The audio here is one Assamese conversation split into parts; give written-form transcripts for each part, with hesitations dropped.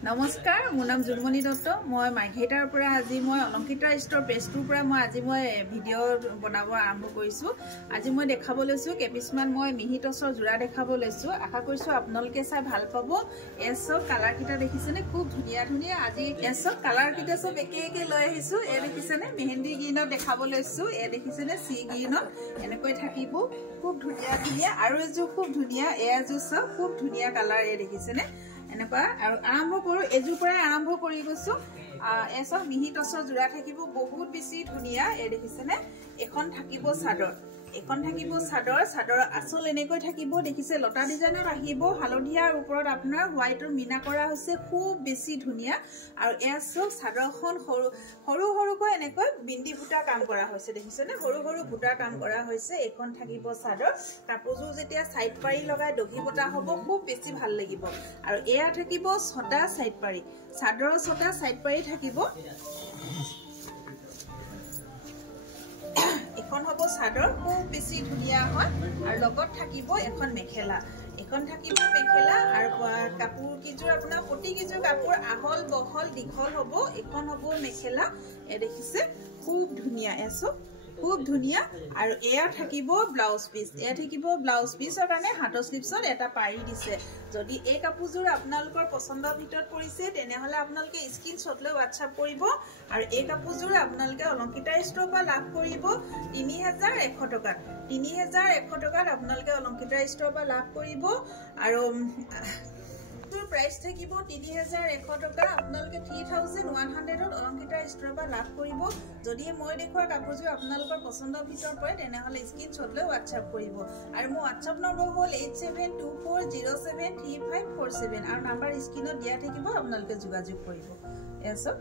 নমস্কাৰ, মোৰ নাম জুনমণি দত্ত। মই মাইঘেটাৰ পৰা আজি মই অলংকিতা ষ্ট'ৰ পেজটোৰ পৰা আজি ভিডিঅ' বনাব আৰম্ভ কৰিছোঁ। আজি মই দেখাব লৈছোঁ কেইপিছমান মই মিহি টচৰ যোৰা দেখাব লৈছোঁ। আশা কৰিছোঁ আপোনালোকে চাই ভাল পাব। চব কালাৰ কেইটা দেখিছেনে? খুব ধুনীয়া ধুনীয়া। আজি চব কালাৰ কেইটা চব একে লৈ আহিছোঁ। দেখিছেনে? মেহেন্দি গ্ৰীণত দেখাব লৈছোঁ। দেখিছেনে? চি গ্ৰীণত এনেকৈ থাকিব। খুব ধুনীয়া ধুনীয়া। আৰু এযোৰ খুব ধুনীয়া। এযোৰ চব খুব ধুনীয়া কালাৰ। দেখিছেনে? এনেকুৱা আৰু আৰম্ভ কৰোঁ। এযোৰ পৰাই আৰম্ভ কৰি গৈছোঁ। চব মিহি টচৰ যোৰা থাকিব, বহুত বেছি ধুনীয়া। দেখিছেনে? এখন থাকিব চাদৰ, এখন থাকিব চাদৰ। চাদৰৰ আঁচল এনেকৈ থাকিব। দেখিছে? লতা ডিজাইনত আহিব। হালধীয়াৰ ওপৰত আপোনাৰ হোৱাইটৰ মিনা কৰা হৈছে, খুব বেছি ধুনীয়া। আৰু চব চাদৰখন সৰু সৰুকৈ এনেকৈ বিন্দি বুটা কাম কৰা হৈছে। দেখিছেনে? সৰু সৰু বুটাৰ কাম কৰা হৈছে। এখন থাকিব চাদৰ। কাপোৰযোৰ যেতিয়া চাইড পাৰি লগাই দহি বটা হ'ব, খুব বেছি ভাল লাগিব। আৰু থাকিব ছটা চাইড পাৰি। চাদৰৰ ছটা চাইড পাৰি থাকিব। এখন হ'ব চাদৰ, খুব বেছি ধুনীয়া হয়। আৰু লগত থাকিব এখন মেখেলা। এখন থাকিব মেখেলা। আৰু কাপোৰ কিযোৰ আপোনাৰ প্ৰতিকিযোৰ কাপোৰ আহল বহল দীঘল হ'ব। এখন হ'ব মেখেলা। দেখিছে? খুব ধুনীয়া। চব খুব ধুনীয়া। আৰু থাকিব ব্লাউজ পিচ। থাকিব ব্লাউজ পিচৰ কাৰণে হাতৰ স্লিপছত এটা পাৰি দিছে। যদি এই কাপোৰযোৰ আপোনালোকৰ পচন্দৰ ভিতৰত পৰিছে, তেনেহ'লে আপোনালোকে স্ক্ৰীনশ্বট লৈ হোৱাটছআপ কৰিব। আৰু এই কাপোৰযোৰ আপোনালোকে অলংকিতা ষ্ট'ৰৰ পৰা লাভ কৰিব ৩,১০০ টকাত। ৩,১০০ টকাত আপোনালোকে অলংকিতা ষ্ট'ৰৰ পৰা লাভ কৰিব। আৰু প্ৰাইচ থাকিব ৩,১০০ টকা। আপোনালোকে 3,100ত অলংকিতা ষ্ট'ৰৰ পৰা লাভ কৰিব। যদি মই দেখুওৱা কাপোৰযোৰ আপোনালোকৰ পচন্দৰ ভিতৰত পৰে, তেনেহ'লে স্ক্ৰীনশ্বট লৈ হোৱাটছআপ কৰিব। আৰু মোৰ হোৱাটছআপ নম্বৰ হ'ল 8724073547। আৰু নাম্বাৰ স্ক্ৰীনত দিয়া থাকিব, আপোনালোকে যোগাযোগ কৰিব। চব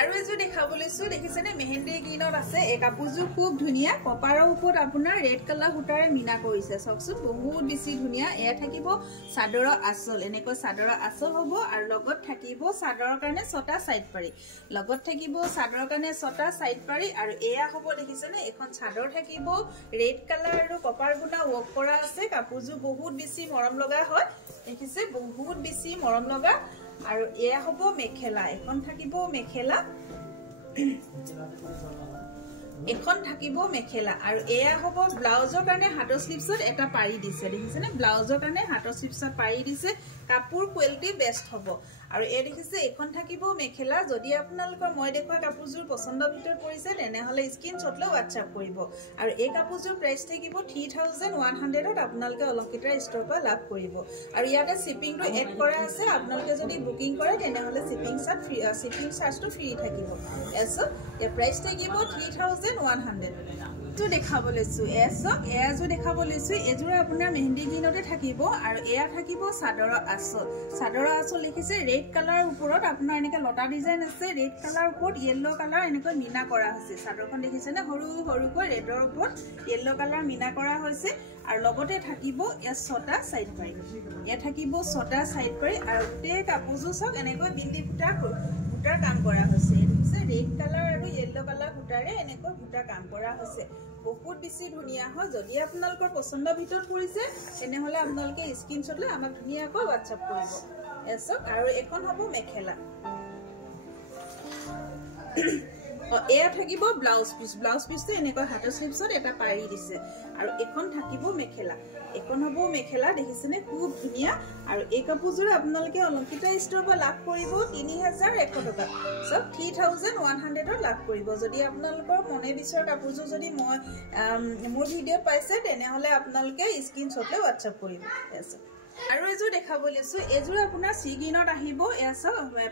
আৰু এযোৰ দেখাব লৈছোঁ। দেখিছেনে? মেহেন্দি গ্ৰীণত আছে। এই কাপোৰযোৰ খুব ধুনীয়া। কপাৰৰ ওপৰত আপোনাৰ ৰেড কালাৰ সূতাৰে মিনা কৰিছে। চাওকচোন, বহুত বেছি ধুনীয়া। থাকিব চাদৰৰ আঁচল। এনেকৈ চাদৰৰ আঁচল হ'ব। আৰু লগত থাকিব চাদৰৰ কাৰণে ছটা চাইড পাৰি। লগত থাকিব চাদৰৰ কাৰণে ছটা চাইড পাৰি। আৰু হ'ব, দেখিছেনে? এখন চাদৰ থাকিব ৰেড কালাৰ আৰু কপাৰ গুণা ৱৰ্ক কৰা আছে। কাপোৰযোৰ বহুত বেছি মৰম লগা হয়। দেখিছে? বহুত বেছি মৰম লগা। আৰু হ'ব মেখেলা। এখন থাকিব মেখেলা। এখন থাকিব মেখেলা। আৰু হ'ব ব্লাউজৰ কাৰণে হাতৰ স্লিপছত এটা পাৰি দিছে। দেখিছেনে? ব্লাউজৰ কাৰণে হাতৰ স্লিপছত পাৰি দিছে। কাপোৰ কোৱালিটি বেষ্ট হ'ব। আৰু দেখিছে? এখন থাকিব মেখেলা। যদি আপোনালোকৰ মই দেখুওৱা কাপোৰযোৰ পচন্দৰ ভিতৰত পৰিছে, তেনেহ'লে স্ক্ৰীনশ্বট লৈ হোৱাটছআপ কৰিব। আৰু এই কাপোৰযোৰ প্ৰাইচ থাকিব 3,100ত আপোনালোকে অলংকিতা ষ্ট'ৰৰ পৰা লাভ কৰিব। আৰু ইয়াতে শ্বিপিংটো এড কৰা আছে। আপোনালোকে যদি বুকিং কৰে, তেনেহ'লে শ্বিপিং চাৰ্জটো ফ্ৰী থাকিব। প্ৰাইচ থাকিব 3,100। এযোৰ দেখাব লৈছোঁ। এযোৰ দেখাব লৈছোঁ। এযোৰ আপোনাৰ মেহেন্দি গ্ৰীণতে থাকিব। আৰু থাকিব চাদৰৰ আঁচল। চাদৰৰ আঁচল দেখিছে? ৰেড কালাৰৰ ওপৰত আপোনাৰ এনেকৈ লতা ডিজাইন আছে। ৰেড কালাৰৰ ওপৰত য়েল্ল' কালাৰ এনেকৈ মিনা কৰা হৈছে। চাদৰখন দেখিছেনে? সৰু সৰুকৈ ৰেডৰ ওপৰত য়েল্ল' কালাৰ মিনা কৰা হৈছে। আৰু লগতে থাকিব ছটা চাইড পাৰি। থাকিব ছটা চাইড পাৰি। আৰু গোটেই কাপোৰযোৰ চাওক, এনেকৈ বিন্দি বুটাৰ কাম কৰা হৈছে। দেখিছে? ৰেড কালাৰ আৰু য়েল্ল' কালাৰ সূতাৰে এনেকৈ বুটা কাম কৰা হৈছে। বহুত বেছি ধুনীয়া হয়। যদি আপোনালোকৰ পচন্দৰ ভিতৰত পৰিছে, তেনেহ'লে আপোনালোকে স্ক্ৰীনশ্বট লৈ আমাক ধুনীয়াকৈ হোৱাটছআপ কৰিব। আৰু এখন হ'ব মেখেলা। থাকিব ব্লাউজ পিচ। ব্লাউজ পিচটো এনেকৈ হাতৰ স্লিপছত এটা পাৰি দিছে। আৰু এখন থাকিব মেখেলা। এখন হ'ব মেখেলা। দেখিছেনে? খুব ধুনীয়া। আৰু এই কাপোৰযোৰ আপোনালোকে অলংকিতা ষ্ট'ৰৰ পৰা লাভ কৰিব 3,100 টকা। 3,100ত লাভ কৰিব। যদি আপোনালোকৰ মনে বিচৰা কাপোৰযোৰ যদি মোৰ ভিডিঅ'ত পাইছে, তেনেহ'লে আপোনালোকে স্ক্ৰীনশ্বট লৈ হোৱাটছআপ কৰিব। আৰু এযোৰ দেখাব লৈছোঁ। এযোৰ আপোনাৰ চি গ্ৰীণত আহিব।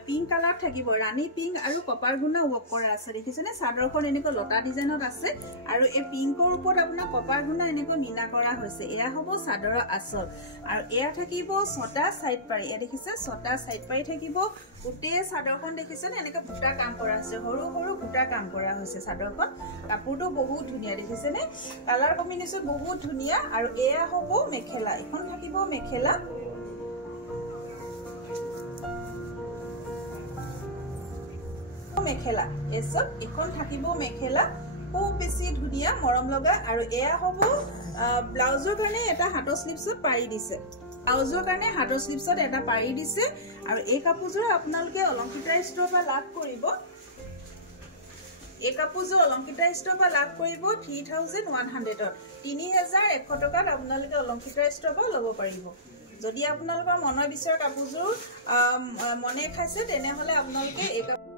পিংক কালাৰ থাকিব। ৰাণী পিংক আৰু কপাৰ গুণা ৱৰ্ক কৰা আছে। দেখিছেনে? চাদৰখন এনেকৈ লতা ডিজাইনত আছে। আৰু এই পিংকৰ ওপৰত আপোনাৰ কপাৰ গুণা এনেকৈ মিনা কৰা হৈছে। হ'ব চাদৰৰ আঁচল। আৰু থাকিব ছটা চাইড পাৰি। দেখিছে? ছটা চাইড পাৰি থাকিব। গোটেই চাদৰখন দেখিছেনে? এনেকৈ বুটা কাম কৰা হৈছে। সৰু সৰু বুটা কাম কৰা হৈছে চাদৰখন। কাপোৰটো বহুত ধুনীয়া। দেখিছেনে? কালাৰ কম্বিনেশ্যন বহুত ধুনীয়া। আৰু হ'ব মেখেলা। এখন থাকিব মেখেলা। মেখেলা। এখন থাকিব মেখেলা। খুব বেছি ধুনীয়া মৰম লগা। আৰু হ'ব ব্লাউজৰ কাৰণে এটা হাতৰ স্লিপছত পাৰি দিছে। ব্লাউজৰ কাৰণে হাতৰ স্লিপছত এটা পাৰি দিছে আৰু এই কাপোৰযোৰ আপোনালোকে অলংকিতা ষ্ট'ৰৰ পৰা লাভ কৰিব এই কাপোৰযোৰ অলংকিতা ষ্ট'ৰৰ পৰা লাভ কৰিব 3100 3100 টকাত আপোনালোকে অলংকিতা ষ্ট'ৰৰ পৰা ল'ব পাৰিব যদি আপোনালোকৰ মনৰ বিচৰা কাপোৰযোৰ মনে খাইছে তেনেহলে আপোনালোকে এই